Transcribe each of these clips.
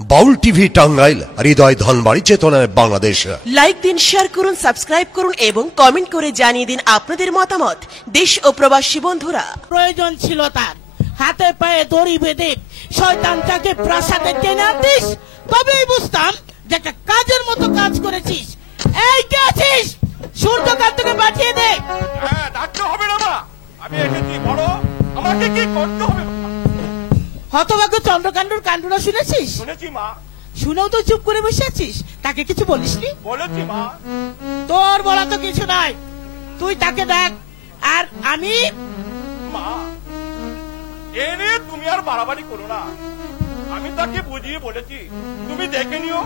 বাউল TV Tangail, হৃদয় ধনবাড়ি, চেতনায় Bangladesh. Like দিন, share করুন, সাবস্ক্রাইব করুন এবং কমেন্ট করে জানিয়ে দিন আপনাদের মতামত। দেশ ও প্রবাসী বন্ধুরা, প্রয়োজন ছিল তার হাতে পায়ে দড়ি বেঁধে শয়তানটাকে প্রাসাদে টেনে আনতিস, তবেই বুঝতাম যে একটা কাজের মতো কাজ করেছিস। এই কে আছিস? সূর্যকান্তকে পাঠিয়ে দে। হ্যাঁ, ডাকতে হবে না মা, আমি এসেছি। বড় আমাকে কি করতে হবে? হতভাগ্য চন্দ্রকান্তর কাণ্ডটা শুনেছিস? শুনেছি মা। শুনেও তো চুপ করে বসে আছিস, তাকে কিছু বলিসনি? বলেছি মা। তোর বলা তো কিছু নাই, তুই তাকে দেখ। আর আমি মা, এনে তুমি আর বাড়াবাড়ি করো না। আমি তাকে বুঝিয়ে বলেছি, তুমি দেখে নিও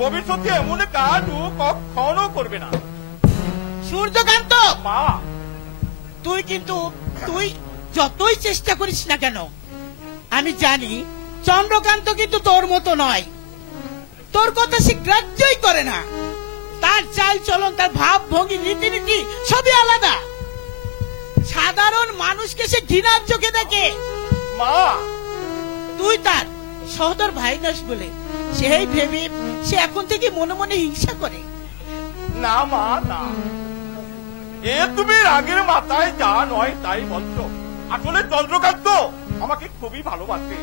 ভবিষ্যতে এমন কাজ ও কখনো করবে না। সূর্যকান্ত মা, তুই যতই চেষ্টা করিস না কেন, আমি জানি চন্দ্রকান্ত কিন্তু তোর মতো নয়। তোর কথা সে গ্রাহ্যই করে না। তার চাল চলন, তার ভাব ভঙ্গি, রীতিনীতি সবই আলাদা। সাধারণ মানুষকে সে ঘৃণার চোখে দেখে। মা, তুই তার সহোদর ভাই নস বলে সেই ভেবে সে এখন থেকে মনে মনে হিংসা করে। না মা, না। এ তুমি রাগের মাথায় যা নয় তাই বলছো। আসলে চন্দ্রকান্ত আমাকে খুবই ভালোবাসে।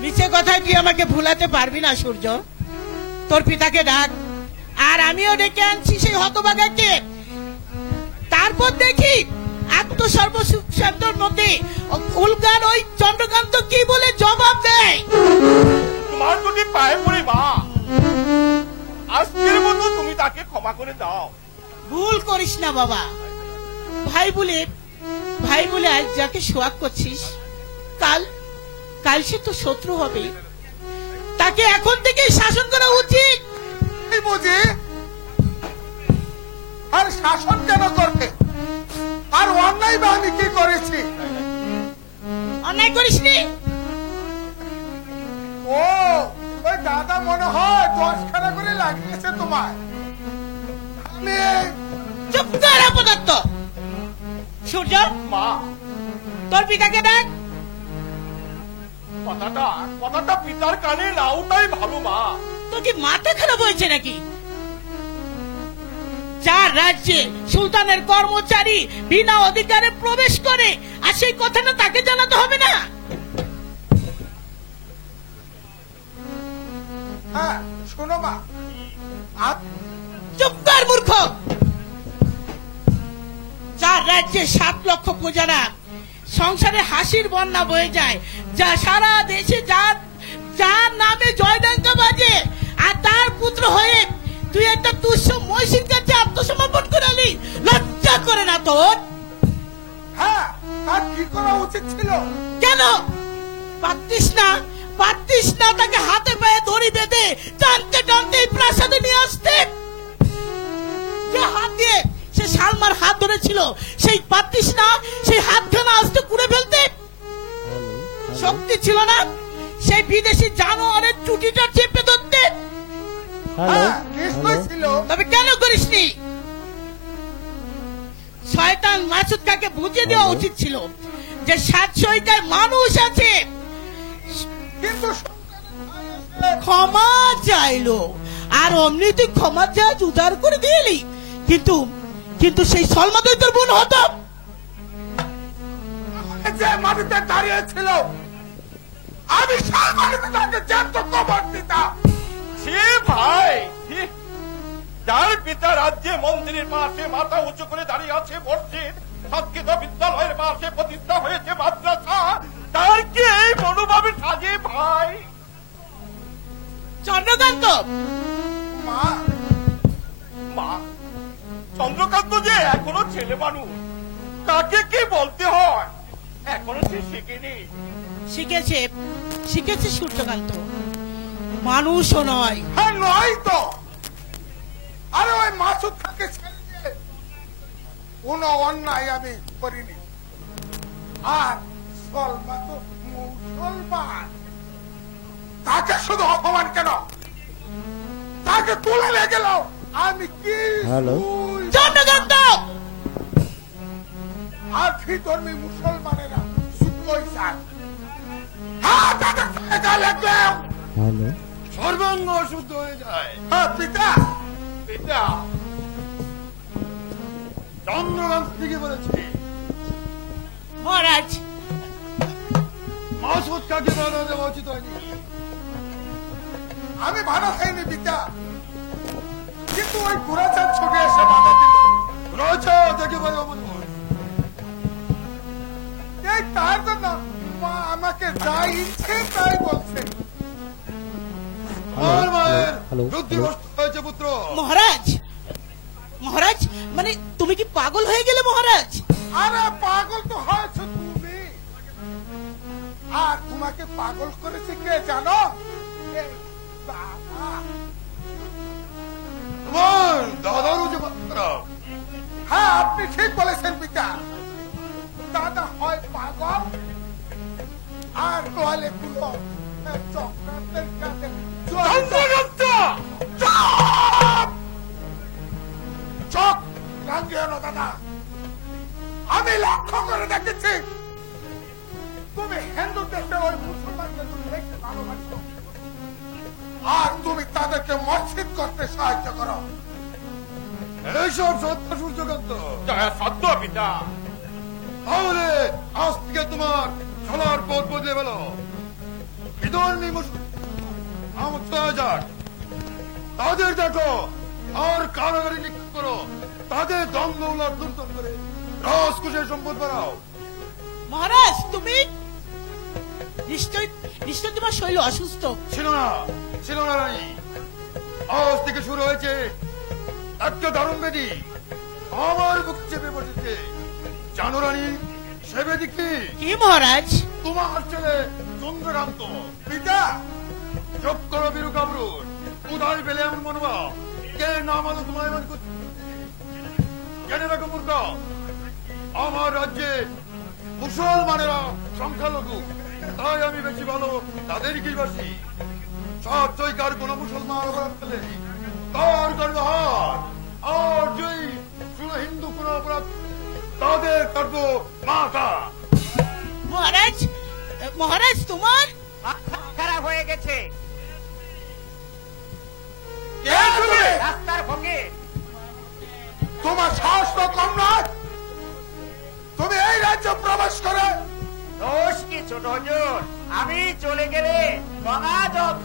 মিছে কথায় তুই আমাকে ভুলাতে পারবি না সূর্য। তোর পিতাকে ডাক, আর আমিও ডেকে আনছি সেই হতভাগাকে। তারপর দেখি আত্মসর্বসুখের মধ্যে উল্গার ওই চন্দ্রকান্ত কি বলে জবাব দেয়। তোমার যদি পায়ে পড়ে মা, আজকের মতো তুমি তাকে ক্ষমা করে দাও। ভুল করিস না বাবা। ভাই বলে আজ যাকে সোয়াগ করছিস, কাল সে তো শত্রু হবে। তাকে এখন থেকে শাসন করা উচিত। বুঝি আর শাসন কেন করবে? আর অন্যায় বা আমি কি করেছি? অন্যায় করিসনি? ও ওই দাদা মনে হয় 10খানা করে লাগিয়েছে তোমায়। আমি চুপ কর অপদার্থ। সূর্য, মা, তোর পিতাকে ডাক। কথাটা পিতার কানে নাওটাই ভালো মা। তোর কি মাথা খারাপ হয়েছে নাকি? চার রাজ্যে সুলতানের কর্মচারী বিনা অধিকারে প্রবেশ করে, আর সেই কথাটা তাকে জানাতে হবে না? হ্যাঁ শোনো মা, চুপ কর মূর্খ। চার রাজ্যে 7 লক্ষ প্রজারা সংসারে হাসির বন্যা বয়ে যায়, যা সারা দেশে যার নামে জয়ডঙ্কা বাজে, আর তার পুত্র হয়ে তুই একটা তুচ্ছ মহিষীর কাছে আত্মসমর্পণ করালি। লজ্জা করে না তোর? হ্যাঁ তার কি করা উচিত ছিল? কেন পারতিস না তাকে হাতে পায়ে দড়ি বেঁধে টানতে টানতে প্রাসাদে নিয়ে আসতে? যে হাত দিয়ে সে সালমার হাত ধরেছিল, সেই পারতিস না সেই হাতখানা আসতে কুড়ে ফেলতে? শক্তি ছিল না সেই বিদেশি জানোয়ারের চুটিটা চেপে ধরতে? হ্যাঁ নিশ্চয় ছিল। তবে কেন করিসনি? শয়তান মাসুদ কাকে বুঝিয়ে দেওয়া উচিত ছিল যে 700 মানুষ আছে। কিন্তু ক্ষমা চাইলো, আর অমনি তুই ক্ষমা চাই উদার করে দিলি। কিন্তু সেই সলমা তুই তোর বোন হতো। যে মাটিতে দাঁড়িয়ে ছিল, আমি সালমানকে তাকে জ্যান্ত কবর দিতাম। সে ভাই, যার পিতা রাজ্যে মন্দিরের পাশে মাথা উঁচু করে দাঁড়িয়ে আছে মসজিদ, সংস্কৃত বিদ্যালয়ের পাশে প্রতিষ্ঠা হয়েছে মাদ্রাসা, তার কি এই মনোভাবে সাজে ভাই? চন্দ্রকান্ত মা, মা, চন্দ্রকান্ত যে এখনো ছেলে মানুষ, তাকে কি বলতে হয় এখনো সে শেখেনি। শিখেছে সূর্যকান্ত, মানুষও নয়। হ্যাঁ নয় তো। আরে ওই মাসুদ খাকে ছেড়ে দিয়ে কোনো অন্যায় আমি করিনি। আর সলমা তো মুসলমান, তাকে শুধু অপমান কেন, তাকে তুলে নিয়ে গেল। আমি কি চন্দ্রকান্ত, আখি ধর্মী মুসলমানেরা সুখই চায়। হ্যাঁ তাদের লাগলেও সর্বাঙ্গ অশুদ্ধ হয়ে যায়। পিতা পিতা, চন্দ্রকান্ত ঠিকই বলেছে। মহারাজ মাসুদ কাকে বাধা দেওয়া উচিত হয়নি। আমি বাধা খাইনি পিতা, কিন্তু ওই গুরাচাঁদ ছুটে এসে বাধা দিল। রয়েছে একেবারে অমন। এই তার জন্য মা আমাকে যা ইচ্ছে তাই বলছে। আমার মায়ের বুদ্ধিভ্রষ্ট হয়েছে পুত্র। মহারাজ মহারাজ মানে তুমি কি পাগল হয়ে গেলে মহারাজ? আরে পাগল তো হয়েছে তুমি, আর তোমাকে পাগল করেছে কে জানো? এই বাবা। তোমার দাদারও যে বাচ্চারা। হ্যাঁ, আপনি ঠিক বলেছেন পিতা। দাদা হয় পাগল, আর নইলে কোনো চক্রান্তের কাজে জড়িত। চুপ! চোখ রাঙিও না দাদা। আমি লক্ষ্য করে দেখেছি তুমি হিন্দু দেশে ওই মুসলমানদের দেখতে ভালোবাসো, আর তুমি তাদেরকে মসজিদ করতে সাহায্য করো। এইসব সত্য সূর্যকান্ত। জয় সত্য পিতা। তাহলে আজ থেকে তোমার চলার পথ বদলে গেল। বিধর্মী মুসলমান যাক, তাদের দেখো আর কারাগারে নিক্ষেপ করো। তাদের দম্ভ উলার দুর্দম করে রাজকুশের সম্পদ বাড়াও। মহারাজ তুমি নিশ্চয় নিশ্চয় তোমার শরীর অসুস্থ। ছিল না রানী। আজ থেকে শুরু হয়েছে একটা দারুণ বেদি আমার বুক চেপে বসেছে। জানো রানী, সে বেদি কি? কি মহারাজ? তোমার ছেলে চন্দ্রকান্ত। পিতা, চোখ করো বীরু কাবরুর, উদয় পেলে এমন মনোভাব। কে নাম আলো তোমায় এমন করছে? জেনে রাখো মূর্খ, আমার রাজ্যে মুসলমানেরা সংখ্যালঘু, তাই আমি বেশি ভালো তাদেরকেই বাসি। সব জয়কার কোন মুসলমান অপরাধ পেলে তার করবে হার, আর জয় শুধু হিন্দু কোন অপরাধ তাদের করবো মাথা। মহারাজ মহারাজ তোমার খারাপ হয়ে গেছে কে তুমি? রাস্তার ভঙ্গে। তোমার সাহস তো কম নয়। তুমি এই রাজ্যে প্রবেশ করে দোষ কি ছোট হুজুর? আমি চলে গেলে গঙ্গা জল।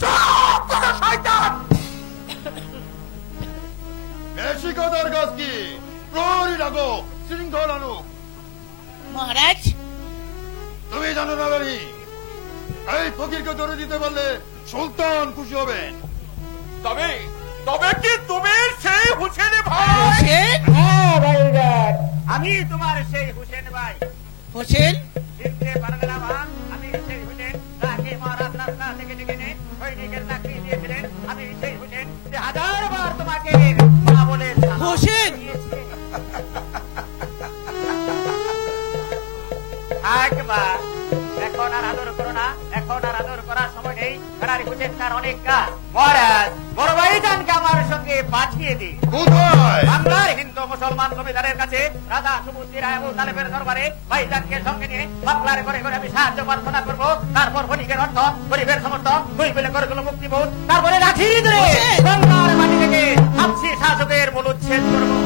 চুপ করো শয়তান! বেশি কথার কাজ কি? প্রহরী ডাকো, শৃঙ্খল আনো। মহারাজ তুমি জানো না রানী, এই ফকিরকে ধরে দিতে পারলে সুলতান খুশি হবেন। তবে তবে কি তুমি সেই হুসেন ভাই? হোসেন হ্যাঁ ভাইজান, আমি তোমার সেই হুসেন ভাই। হোসেন চিনতে পারবে না ভান, আমি সেই হুসেন তাকে মহারাজ রাস্তা থেকে ডেকে এনে সৈনিকের চাকরি দিয়েছিলেন। আমি সেই হুসেন যে 1000 বার তোমাকে মা বলে হোসেন একবার এখন আর আদর করো না, এখন আর আদর করার সময় নেই। ফেরারি হুসেন তার অনেক কাজ। মহারাজ বড় ভাইজানকে আমার সঙ্গে পাঠিয়ে দিই। কোথায়? বাংলার হিন্দু মুসলমান জমিদারের কাছে রাজা সুবুদ্দিন আবু তালেবের দরবারে ভাইজানকে সঙ্গে নিয়ে বাংলার ঘরে ঘরে আমি সাহায্য প্রার্থনা করবো। তারপর বণিকের অর্থ, গরিবের সমর্থ, দুই মিলে করে গুলো মুক্তিবোধ, তারপরে লাঠি ধরে বাংলার মাটি থেকে হাফসি শাসকের মূল উচ্ছেদ করবো।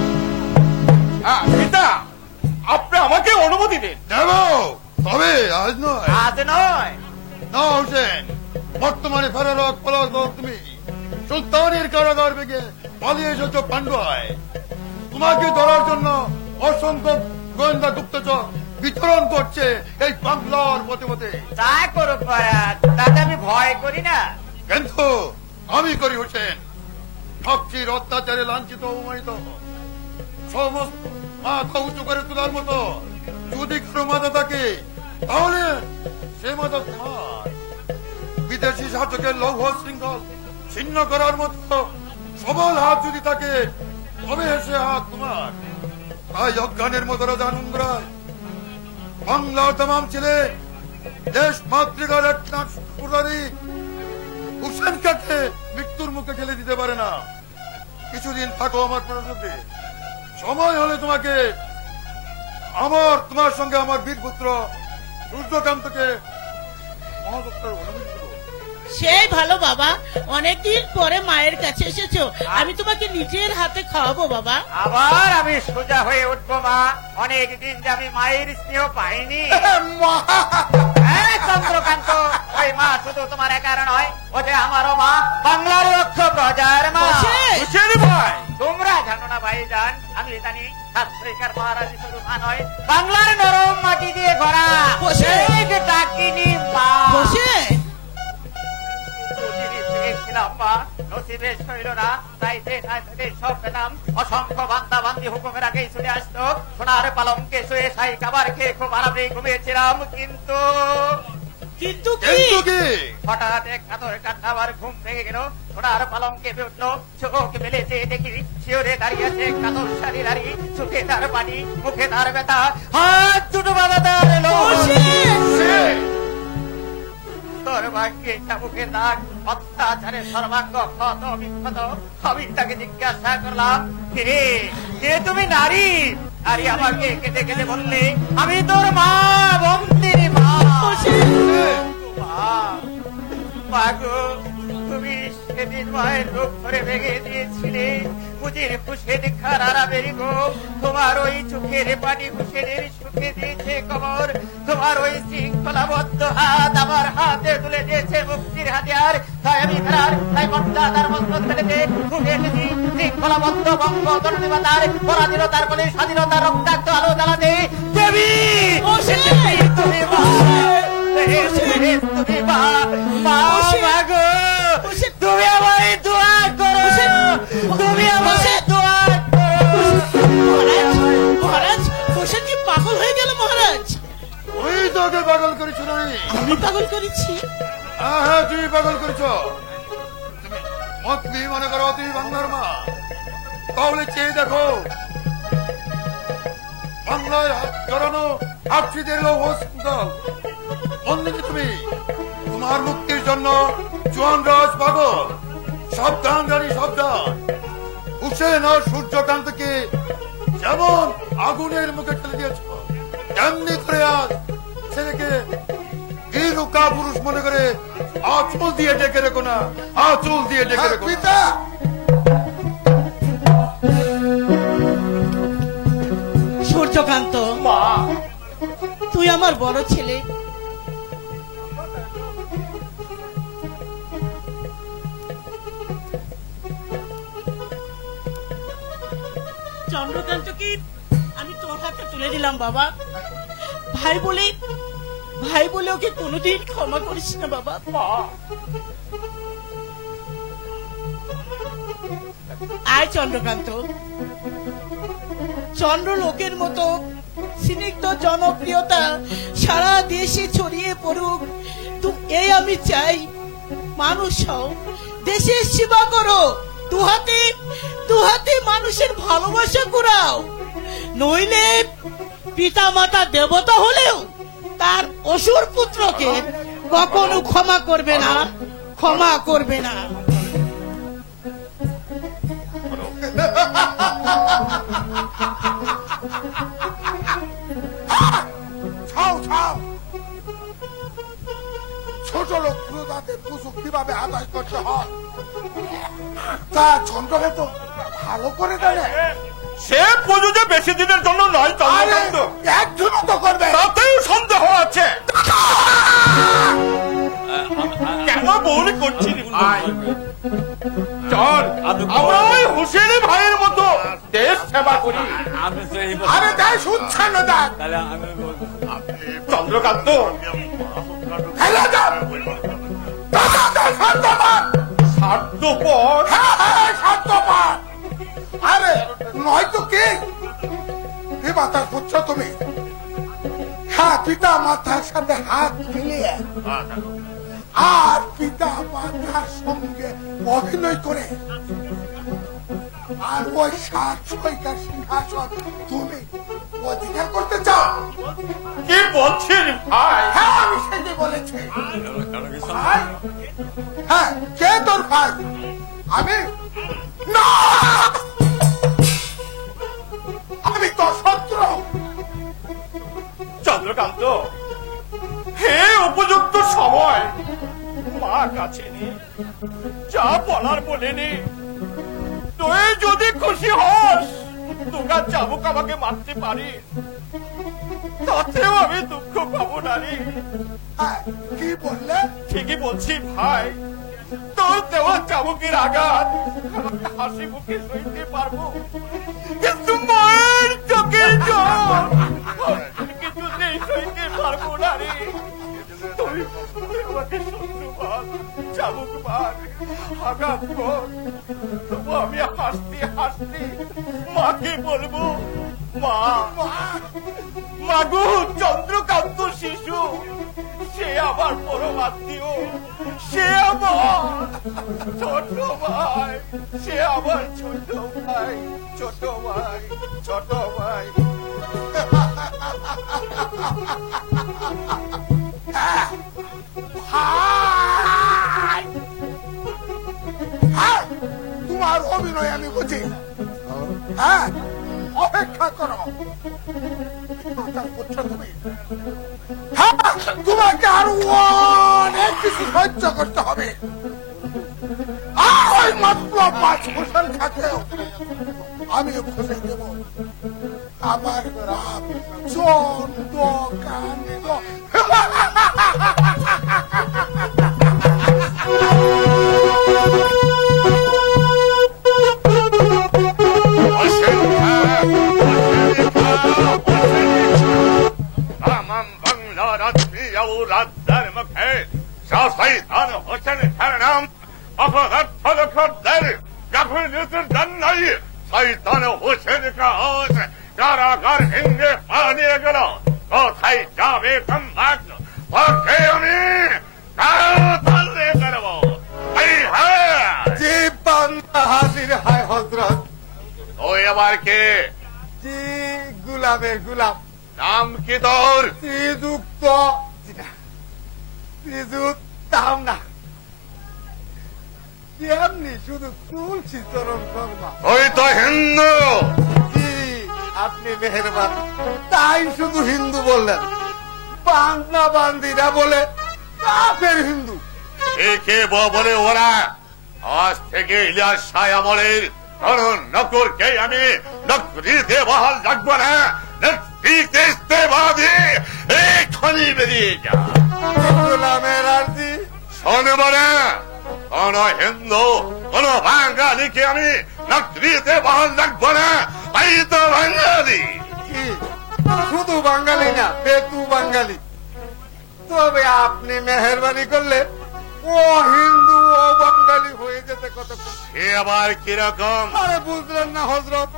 পিতা, আপনি আমাকে অনুমতি দিন। দেব, তবে আজ নয়। আজ নয়, না হোসেন, বর্তমানে ফেরারক পলাতক তুমি সুলতানের কারাগার ভেঙে পালিয়ে এসেছ পান্ডুয়ায়। তোমাকে ধরার জন্য অসংখ্য গোয়েন্দা গুপ্তচর বিতরণ করছে এই বাংলার পথে পথে। তা করুক মহারাজ, তাতে আমি ভয় করি না। কিন্তু আমি করি হোসেন। সবচেয়ে অত্যাচারে লাঞ্ছিত অপমানিত সমস্ত মাথা উঁচু করে তোলার মতো যদি কারো মাথা থাকে, তাহলে সে মাথা তোমার। বিদেশি শাসকের লৌহ শৃঙ্খল ছিন্ন করার মতো সবল হাত যদি থাকে, তবে সে হাত তোমার। তাই অজ্ঞানের মতো রাজা আনন্দ রায় বাংলার তাম ছেলে দেশ মাতৃকার এক পুরারি হুসেন কাকে মৃত্যুর মুখে ঠেলে দিতে পারে না। কিছুদিন থাকো আমার প্রসঙ্গে, সময় হলে তোমাকে তোমার সঙ্গে আমার বীরপুত্র সূর্যকান্তকে মহাদত্তের অনুমতি দেব। সেই ভালো বাবা, অনেকদিন পরে মায়ের কাছে এসেছো, আমি তোমাকে নিজের হাতে খাওয়াবো বাবা। আবার আমি সোজা হয়ে উঠবো মা, অনেকদিন যে আমি মায়ের স্নেহ পাইনি। মা হ্যাঁ চন্দ্রকান্ত, ওই মা শুধু তোমার একার নয়, ও যে আমারও মা, বাংলার লক্ষ প্রজার মা। হুসেন ভাই, তোমরা জানো না ভাইজান, আমি জানি শাস্ত্রিকার মহারাজি শুধু মা নয়, বাংলার নরম মাটি দিয়ে গড়া বসে। এক ডাকিনী মা। বসে ছিলাম মা, নসিবে শৈল না, তাই যে সব পেতাম, অসংখ্য বান্দা বান্দি হুকুমের আগেই চলে আসতো, সোনার পালঙ্কে শুয়ে সাই খাবার খেয়ে খুব আরামে ঘুমিয়েছিলাম, কিন্তু কিন্তু কি? কিন্তু কি হঠাৎ এক কাতর কান্নাবার ঘুম ভেঙে গেল, সোনার পালঙ্কে উঠলো, চোখ মেলে চেয়ে দেখি শিওরে দাঁড়িয়ে আছে কাতর শাড়ি দাঁড়ি, চোখে তার পানি, মুখে তার ব্যথা, হাত দুটো বাবা তার তোর ভাগ্যে চাবুকে দাগ, অত্যাচারে সর্বাঙ্গ ক্ষত বিক্ষত। আমি তাকে জিজ্ঞাসা করলাম, কে তুমি নারী? নারী আমাকে কেটে কেটে বললে, আমি তোর মা, বন্দিনী মা। মা গো, তুমি সেদিন মায়ের রূপ ধরে ভেঙে দিয়েছিলে, মুজির হুসেন খারাপের গো, তোমার ওই চোখের পানি হুসেনের সুখে দিয়েছে কবর, তোমার ওই শৃঙ্খলাবদ্ধ হাত আমার হাতে তুলে দিয়েছে মুক্তির হাতিয়ার। তাই আমি ফেরার, তাই মর্যাদার মন্ত্র ফেলেতে ছুটে এসেছি শৃঙ্খলাবদ্ধ বঙ্গ জননিবাতার পরাধীনতার বলে স্বাধীনতার রক্তাক্ত আলো জ্বালাতে। দেবী তুমি মা, তুমি মা, মা গো, তুমি আমায় দোয়া করো, তুমি আমায় দোয়া করো। মহারাজ, হোসেন কি পাগল হয়ে গেল মহারাজ? ওই তোকে পাগল করেছিল আমি পাগল করেছি? হ্যাঁ তুমি পাগল করেছ। তুমি মতলি মনে করো তুমি বাংলার মা, তাহলে চেয়ে দেখো বাংলায় জড়ানো হাফসিদের হসপিটাল বন্দিনী তুমি। তোমার মুক্তির জন্য জোয়ান রাজ পাগল। সাবধান রানী সাবধান, হুসেন আর সূর্যকান্তকে যেমন আগুনের মুখে ঠেলে দিয়েছ, তেমনি করে আজ ছেলেকে বীরুকা পুরুষ মনে করে আঁচল দিয়ে ডেকে রেখো না, আঁচল দিয়ে ডেকে রেখো। পিতা সূর্যকান্ত, মা, তুই আমার বড় ছেলে, চন্দ্রকান্তকে আমি তোর হাতে তুলে দিলাম বাবা। ভাই বলে ওকে কোনোদিন ক্ষমা করিস না বাবা। আয় চন্দ্রকান্ত, চন্দ্রলোকের মতো স্নিগ্ধ জনপ্রিয়তা সারা দেশে ছড়িয়ে পড়ুক, এই আমি চাই। মানুষ হও, দেশের সেবা করো, দুহাতে মানুষের ভালোবাসা কুড়াও, নইলে পিতা মাতা দেবতা হলেও তার অসুর পুত্রকে কখনো ক্ষমা করবে না। ছাও ছাও, ছোট লোক তাদের পুজো কিভাবে আদায় করতে হয় তা চন্দ্রকে তো ভালো করে জানে। সে পুজো যে বেশি দিনের জন্য নয় চন্দ্রকান্ত, একজনও তো করবে। তাতেও সন্দেহ আছে। কেন ভুল করছি চল, আমরা ওই হুসেন ভাইয়ের মতো দেশ সেবা করি। আরে দেশ উচ্ছন্ন দেখ চন্দ্রকান্ত, ফেলে দাও। স্বার্থপর। স্বার্থপর। আরে নয়তো কে মাতার পুত্র তুমি? হ্যাঁ, পিতা মাতার সাথে হাত মিলিয়ে আর পিতা মাতার সঙ্গে অভিনয় করে আর ওই ৬০ সিংহাসন তুমি অধিকার করতে চাও? কি বলছেন ভাই? হ্যাঁ, আমি সেটাই বলেছি। ভাই? হ্যাঁ, কে তোর ভাই? আমি না, আমি তোর শত্রু। চন্দ্রকান্ত, হে উপযুক্ত সময় মা কাছে নে, যা বলার বলে নে। তুই যদি খুশি হস তোরা চাবুক আমাকে মারতে পারিস, তাতেও আমি দুঃখ পাবো না রে। হ্যাঁ, কি বললে? ঠিকই বলছি ভাই, তোর দেওয়া চাবুকের আঘাত আমাকে হাসি মুখে সইতে পারবো, কিন্তু মায়ের চোখের জল কিছুতেই সইতে পারবো না রে। তুই আমাকে শত্রু ভাব, চাবুক মার, আঘাত কর, তবু আমি হাসতে হাসতে মাকে বলবো, মা মাগো চন্দ্রকান্ত শিশু, সে আমার পরম আত্মীয়, সে আমার ছোট ভাই, সে আমার ছোট ভাই, ছোট ভাই, ছোট ভাই। হাই! হ্যাঁ, তোমার অভিনয় আমি বুঝি। হ্যাঁ, অপেক্ষা করো। তুমি হ্যাঁ, তোমাকে আরো অনেক কিছু সহ্য করতে হবে। আর ওই মাত্র 5 হোসেন খাকেও আমি খুঁজে দেব। আমার রাম চন্দ্র কান্দ শয়তান হোসেন কা হাত কারাগার ভেঙে পালিয়ে গেল, কোথায় যাবে কমবাক, ওকে আমি কারাগারে করব। জি বান্দা হাজির হয় হযরত। ওই আবার কে? জি গুলামের গুলাম। নাম কি তোর? শ্রীযুক্ত শ্রীযুক্ত দাম না, এমনি শুধু তুলছি চরণ শর্মা। ওই তো হিন্দু। জি আপনি মেহেরবান, তাই শুধু হিন্দু বললেন, বাংলা বান্দিরা বলে কাফের হিন্দু। কে বলে ওরা? আজ থেকে ইলিয়াস শাহ আমলের কোন নকরকে আমি নকরিতে বহাল রাখবো না। নেতৃত্বে ইস্তেফা দিয়ে এক্ষুনি বেরিয়ে যা। গোলামের আরজি শোনবো না, কোন হিন্দু কোন বাঙালিকে আমি নকরিতে বহাল রাখবো না। এই তো বাঙালি। কি শুধু বাঙালি না, বেতু বাঙালি। তবে আপনি মেহেরবানি করলে ও হিন্দু ও বাঙালি হয়ে যেতে কত। সে আবার কিরকম? আরে বুঝলেন না হযরত,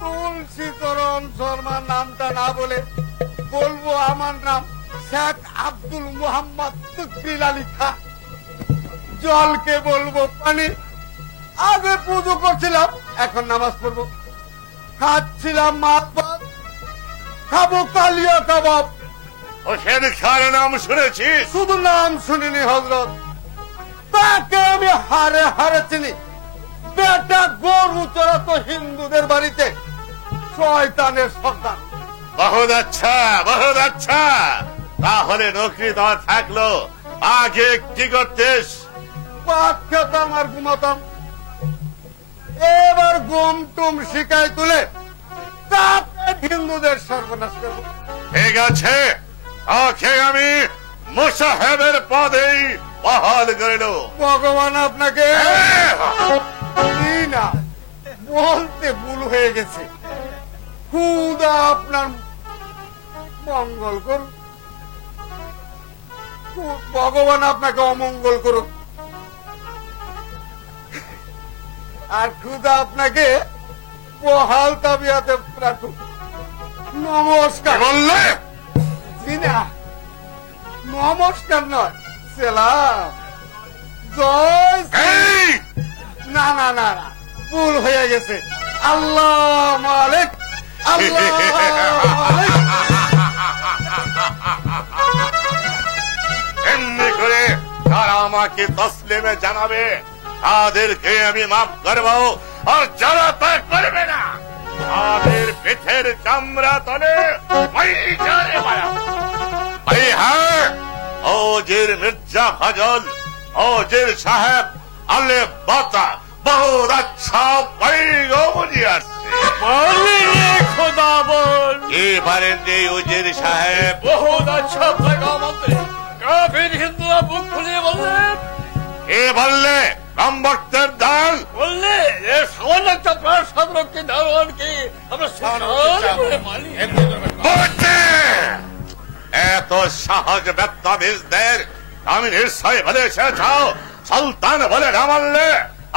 তুলসী চরণ শর্মা নামটা না বলে বলবো আমার নাম শেখ আব্দুল মোহাম্মদ তুকবিল আলী খান। জলকে বলবো পানি। আগে পুজো করছিলাম, এখন নামাজ পড়বো। খাচ্ছিলাম মাছ ভাত, খাবো কালিয়া কাবাব। হোসেন খান নাম শুনেছি? শুধু নাম শুনিনি হযরত, তাকে আমি হারে হারে চিনি। বেটা গরু চড়াতো হিন্দুদের বাড়িতে, শয়তানের সন্তান। বহুত আচ্ছা, বহুত আচ্ছা। তাহলে নকরি তো থাকলো, আগে কি করতেস? পাক খেতাম আর ঘুমাতাম। এবার গম টুম শিকায় তুলে তারপর হিন্দুদের সর্বনাশ করবো। ঠিক আছে, ওকে আমি মুসাহেবের পদেই বহাল করিল। ভগবান আপনাকে না বলতে ভুল হয়ে গেছে। খুদা আপনার মঙ্গল করুক, ভগবান আপনাকে অমঙ্গল করুক, আর খুদা আপনাকে বহাল তাবিয়াতে রাখুক। নমস্কার। বললে জি না, নমস্কার নয়, সালাম। জয় এই না না না না, ভুল হয়ে গেছে। আল্লাহ মালিক, আল্লাহ মালিক। এমনি করে তারা আমাকে তসলিমে জানাবে, তাদেরকে আমি মাফ করবো। আর যারা তা করবে না, তাদের পেটের চামড়া তলে হ্যাঁ, হজির মির্জা ফজল, হজির সাহেব, আলে বাতা বহুত আচ্ছা पैगम्बरी আসছে। খোদা বল কি পারেন যে হজির সাহেব? বহুত আচ্ছা पैगम्बर। কাফির হিন্দুরা বুক ফুলিয়ে বললেন, এ বললে কমবক্তের দল বললে এ সামান্য একটা প্রাসাদ রক্ষী দারোয়ানকে আমরা সুসান করে মানি। বলতে এত সহজ বেত্তাবিজদের আমি নিশ্চয় বলে এসেছ সুলতান বলে না মানলে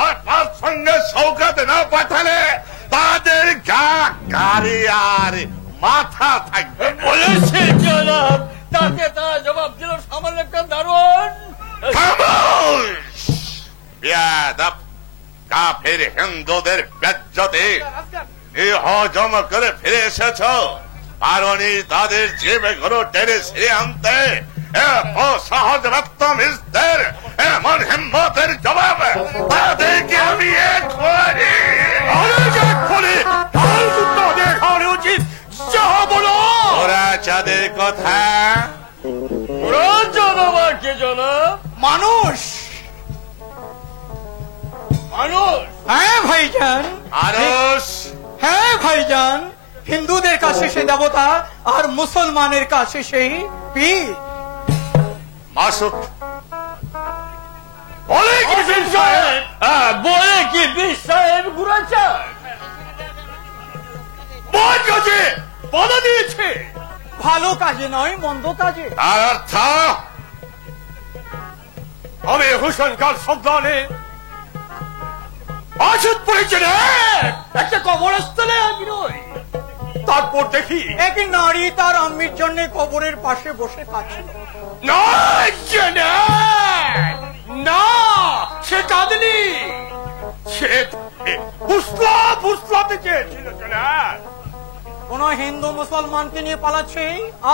আর তার সঙ্গে সৌগাত না পাঠালে তাদের গা গাড়ি আর মাথা থাকবে। বলেছে জনাব, তাকে তারা জবাব দিল সামান্য একটা দারোয়ান। খামোশ! বেয়াদব কাফের হিন্দুদের বেজ্জতে হজম করে ফিরে এসেছ, পারনি তাদের জিভে গুলো টেনে ছিঁড়ে আনতে। এত সহজ রক্তমিজদের এমন হিম্মতের জবাব তাদেরকে আমি উচিত যা বলো ওরা যাদের কথা জনাব আর কে জনাব? মানুষ। মানুষ। হ্যাঁ ভাইজান, মানুষ হ্যাঁ ভাইজান, হিন্দুদের কাছে সে দেবতা আর মুসলমানের কাছে সেই পীর। মাসুদ বলে কি বীর সাহেব? বলে কি বীর সাহেব গুরাচার বল কাজে বাধা দিয়েছে? ভালো কাজে নয়, মন্দ কাজে। তার অর্থ আমি হুসেন খান সন্তানে আসাদ পড়েছেন একটা কবরস্থানে আমি নই। তারপর দেখি এক নারী তার আম্মির জন্য কবরের পাশে বসে কাঁদছিল। না না, সে কাঁদনি, সে ফুসলাতে চেয়েছিল। কোন হিন্দু মুসলমানকে নিয়ে পালাচ্ছে,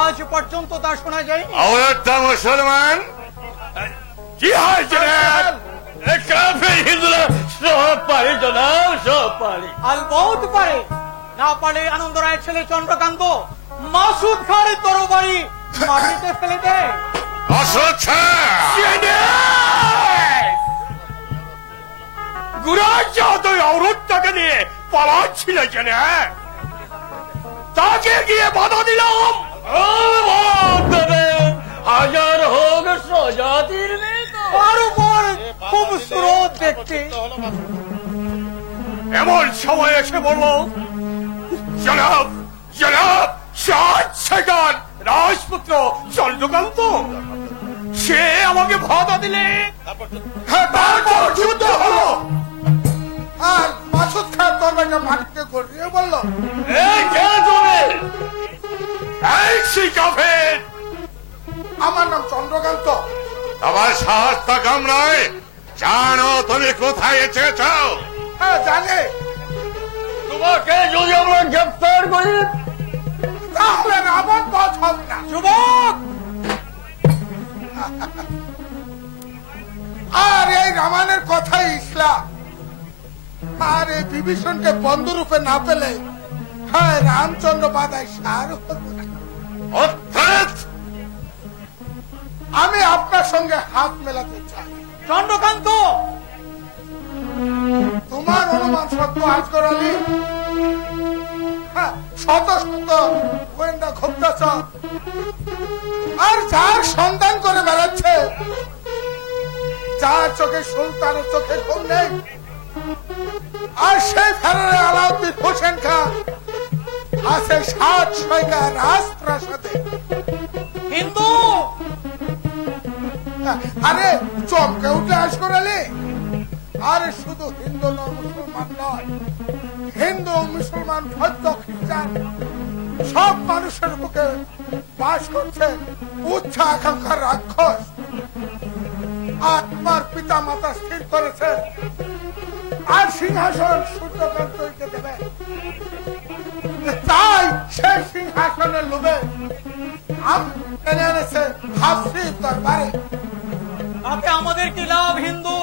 আজ পর্যন্ত তা শোনা যায়। একটা মুসলমান কি হয় জনাব? কাফের হিন্দুরা সব পারে জনাব, সব পারে। আলবত পারে, না পারে আনন্দ রায়ের ছেলে চন্দ্রকান্ত মাসুদ খানের তরবারি মাটিতে ফেলে দেয়। ঔরতটাকে নিয়ে পালাচ্ছিল জনাব, তাকে গিয়ে বাধা দিলাম। হাজার হোক স্বজাতির মেয়ে, তার উপর খুব স্রোত দেখতে। এমন সময় এসে বলল, জনাব জনাব শাহজাহান রাজপুত্র চন্দ্রকান্ত, সে আমাকে বাধা দিলে তারপর যুদ্ধ হলো। আর মাসুদ খান তরবারিটা মাটিতে গড়িয়ে বলল, এই কে তুমি? এই সেই কাফের। আমার নাম চন্দ্রকান্ত। তোমার সাহস তো কম নয়, জানো তুমি কোথায় এসেছ? হ্যাঁ জানে। তোমাকে যদি আমরা গ্রেফতার করি তাহলে আমার পথ হবে না। যুবক, আর এই রামায়ণের কথাই ইসলাম। আর এই বিভীষণকে বন্ধুরূপে না পেলে হ্যাঁ রামচন্দ্র বাধায় সার হতো না। অর্থাৎ আমি আপনার সঙ্গে হাত মেলাতে চাই। চন্দ্রকান্ত, তোমার অনুমান সত্য আজগর আলী, হ্যাঁ শত শত গোয়েন্দা গুপ্তচর আর যার সন্ধান করে বেড়াচ্ছে, যার চোখে সুলতানের চোখে ঘুম নেই, আর সেই ফেরারে আলাউদ্দিন হোসেন খান আছে 60 রাজপ্রাসাদে। হিন্দু আরে চমকে উঠে আজগর আলী, আরে শুধু হিন্দু নয়, মুসলমান নয়, হিন্দু মুসলমান বৌদ্ধ খ্রিস্টান সব মানুষের বুকে বাস করছে উচ্চ আকাঙ্ক্ষার রাক্ষস। আর আমার পিতা মাতা স্থির করেছে আর সিংহাসন সূর্যকান্তকে দেবে। তাই সেই সিংহাসনের লোভে আমি টেনে এনেছে হাফসির দরবারে। তাতে আমাদের কি লাভ হিন্দু?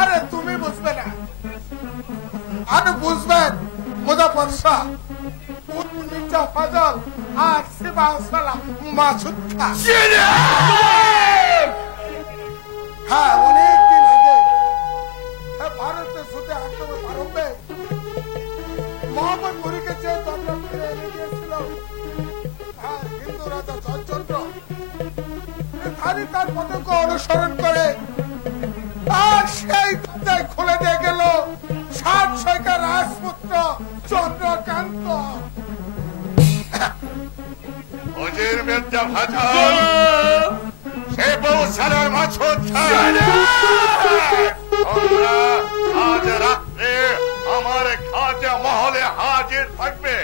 আরে তুমি বুঝবে না, আরে বুঝবেন মুজাফর শাহ, মির্জা ফজল আর সেবাওসালা মাসুদ খান। হ্যাঁ, অনেকদিন আগে ভারতের যুদ্ধে আক্রমণ আরম্ভে মোহাম্মদ ঘুরিকে যে দণ্ড ফিরে এনে দিয়েছিল হিন্দু রাজা জয়চন্দ্র, তার পতাকা অনুসরণ করে আর সেই দরজায় খুলে দিয়ে গেল 60 সৈকা রাজপুত্র চন্দ্রকান্ত। অজির মির্জা ভাজান সে পৌঁছানো মাছুদ খান, তোমরা আজ রাত্রে আমার খাজা মহলে হাজির থাকবে।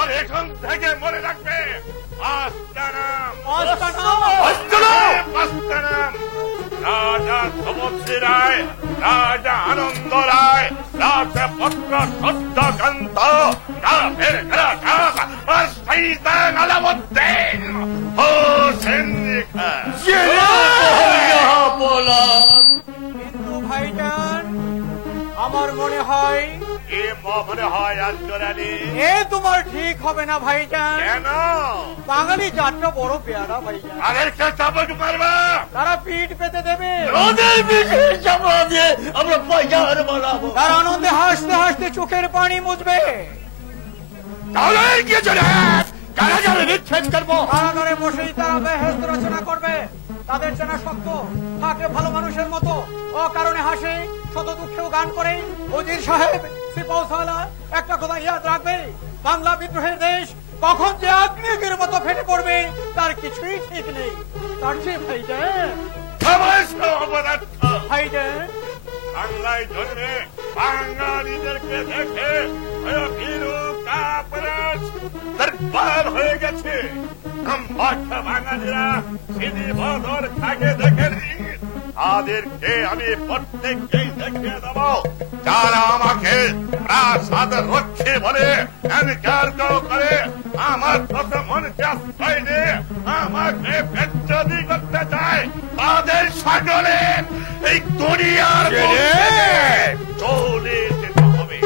আর এখান থেকে মনে রাখবে আস্তানাম রাজা সমুদ্রী রায়, রাজা আনন্দ রায়, রাজা পত্র সত্যকান্ত, কাফের রাজা আর শহীদান আলামুদ্দিন হোসেন খান। কিন্তু ভাইজান, আমার মনে হয় এ মনে হয় আঞ্জরানি এ তোমার ঠিক হবে না ভাইজান। কেন? বাঙালি জাতটা বড় পেয়ারা ভাইজান, আরেকটা চাবুক মারবা? তারা পিঠ পেতে দেবে, ওদের পিঠের চামড়া দিয়ে আমরা পয়সা বানাবো। তার আনন্দে হাসতে হাসতে চোখের পানি মুছবে। তাহলে কি চলে কারাগারে নিক্ষেপ করবো? কারাগারে বসেই তারা বেহেশত রচনা করবে। তাদের চেনা শক্ত থাকে ভালো মানুষের মতো, অকারণে হাসে, শত দুঃখেও গান করে। ওজির সাহেব সিপাহসালা একটা কথা ইয়াদ রাখবে, বাংলা বিদ্রোহের দেশ কখন যে আগ্নেয়ের মতো ফেটে পড়বে তার কিছুই ঠিক নেই। তার চেয়ে ভাইজান, ভাইজান বাংলায় জন্মে বাঙালিদেরকে দেখে দরবার হয়ে গেছে। বাঙালিরা সিঁড়ি বদর থাকে দেখেনি, তাদেরকে আমি প্রত্যেককেই দেখিয়ে দেব যারা আমাকে প্রাসাদ রক্ষী বলে এনকার করে আমার কথা মনকে আশ্রয় নিয়ে আমাকে বেজ্জতি করতে চায়, তাদের সকলে এই দুনিয়ার চলে যেতে হবে।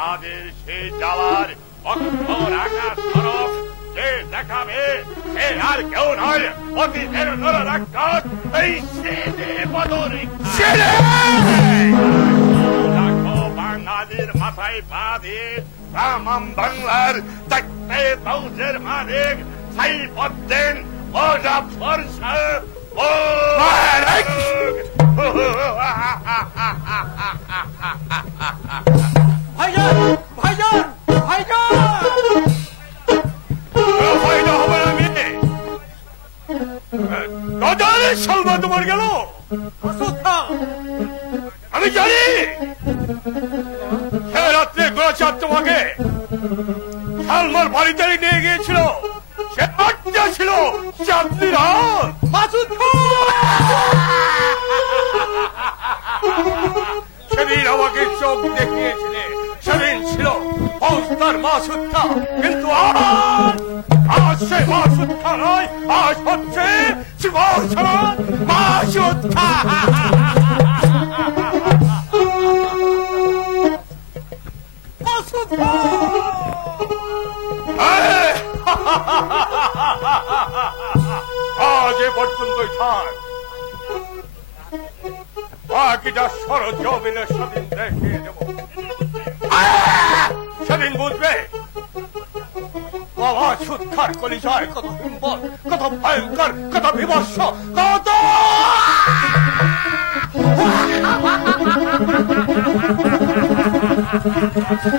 তাদের সে যাওয়ার অক্ষর আকাশ সড়ক যে দেখাবে সে আর কেউ নয়, অতীতের নররাক্ষস এই শেরে বদরে। লাখো বাঙালির মাথায় পা দিয়ে তামাম বাংলার চারটে ফৌজের মালিক সাইফুদ্দিন মুজাফফর শাহ ও ভাইজান, ভাইজান, ভাইজান ফায়দা হবে আমি গদারের সংবাদ তোমার গেল। মাসুদ খান, আমি জানি সে রাত্রে গোচার তোমাকে সালমার বাড়িতে নিয়ে গিয়েছিল, সে আটটা ছিল চাঁদনি রাত। মাসুদ খান সেদিন আমাকে চোখ দেখিয়েছিলে, সেদিন ছিল ফৌজদার মাসুদ খান, কিন্তু আজ সে মাসুদ খান নয়, আজ হচ্ছে মাসুদ খান। মাসুদ খান আজ এ পর্যন্তই থাক, বাকিটা সরজমিনের সেদিন দেখিয়ে দেব। সেদিন বুঝবে বাবা সুৎখার কলিজায় কত হিম্মত, কত ভয়ঙ্কর, কত বিভৎস, কত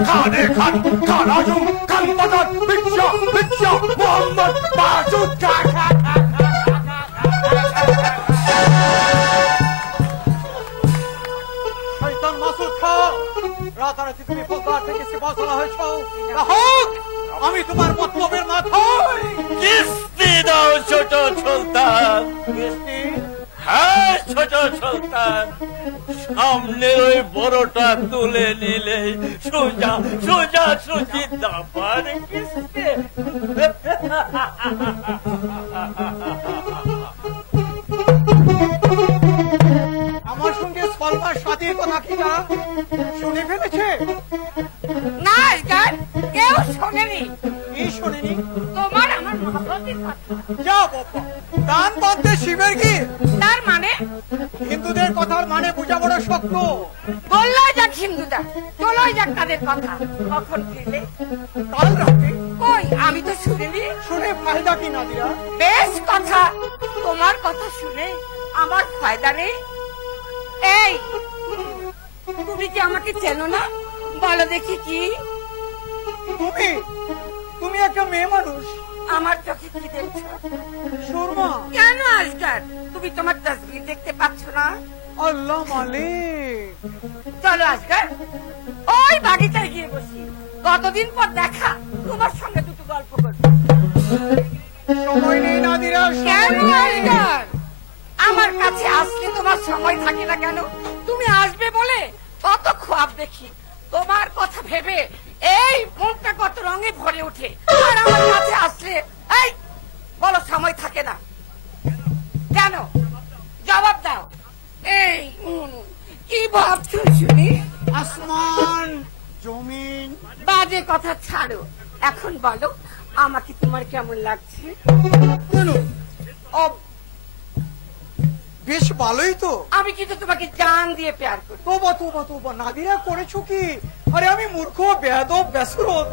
খানে খান, খান আজম, খান বাজার, বিচ্ছা বিচ্ছা মোহাম্মদ মাসুদ খান। শয়তান মাসুদ খান, রাতারাতি তুমি ফৌজদার থেকে সিপাহসালা হয়েছ। হোক, আমি তোমার মতলবের মাথায় কিস্তি দাও ছোট সুলতান। কিস্তি? হ্যাঁ ছোট সুলতান, সামনের ওই বড়টা তুলে নিলে সোজা সোজা সুজি দাবার কিস্তি। আমার সঙ্গে সলমার সাথীর কথা কি না শুনে ফেলেছে? না, কেউ শোনেনি। কি শোনেনি। তোমার আমার মহাব্রতের কথা। যা বাবা, দান পাতে শিবের কি? তার মানে হিন্দুদের কথার মানে বোঝা বড় শক্ত। বললাই যাক হিন্দুদা, চলাই যাক তাদের কথা। কখন ফিরলে? কাল রাতে। কই আমি তো শুনিনি। শুনে ফায়দা কি নাদিরা? বেশ কথা, তোমার কথা শুনে আমার ফায়দা নেই। এই তুমি কি আমাকে চেনো না? বলো দেখি কি? তুমি তুমি একটা মেয়ে মানুষ। আমার চোখে কি দেখছো? সুরমা। কেন আসগার, তুমি তোমার তসবির দেখতে পাচ্ছ না? আল্লাহ মালিক। চলো আসগার, ওই বাগিচায় গিয়ে বসি। কতদিন পর দেখা, তোমার সঙ্গে দুটো গল্প করবো। সময় নেই নাদিরা। কেন আসগার? আমার কাছে আসলে তোমার সময় থাকে না কেন? তুমি আসবে বলে কত খোয়াব দেখি। তোমার কথা ভেবে এই মনটা কত রঙে ভরে ওঠে। আর আমার কাছে আসলে এই বলো সময় থাকে না কেন? জবাব দাও। এই কি ভাবছো শুনি? আসমান জমিন। বাজে কথা ছাড়ো, এখন বলো আমাকে তোমার কেমন লাগছে? কেন? বেশ ভালোই তো। আমি কিন্তু তোমাকে জান দিয়ে প্যার করি। তোবা তোবা তোবা, নাদিরা করেছো কি? আরে আমি মূর্খ, বেয়াদব, বেসুরত।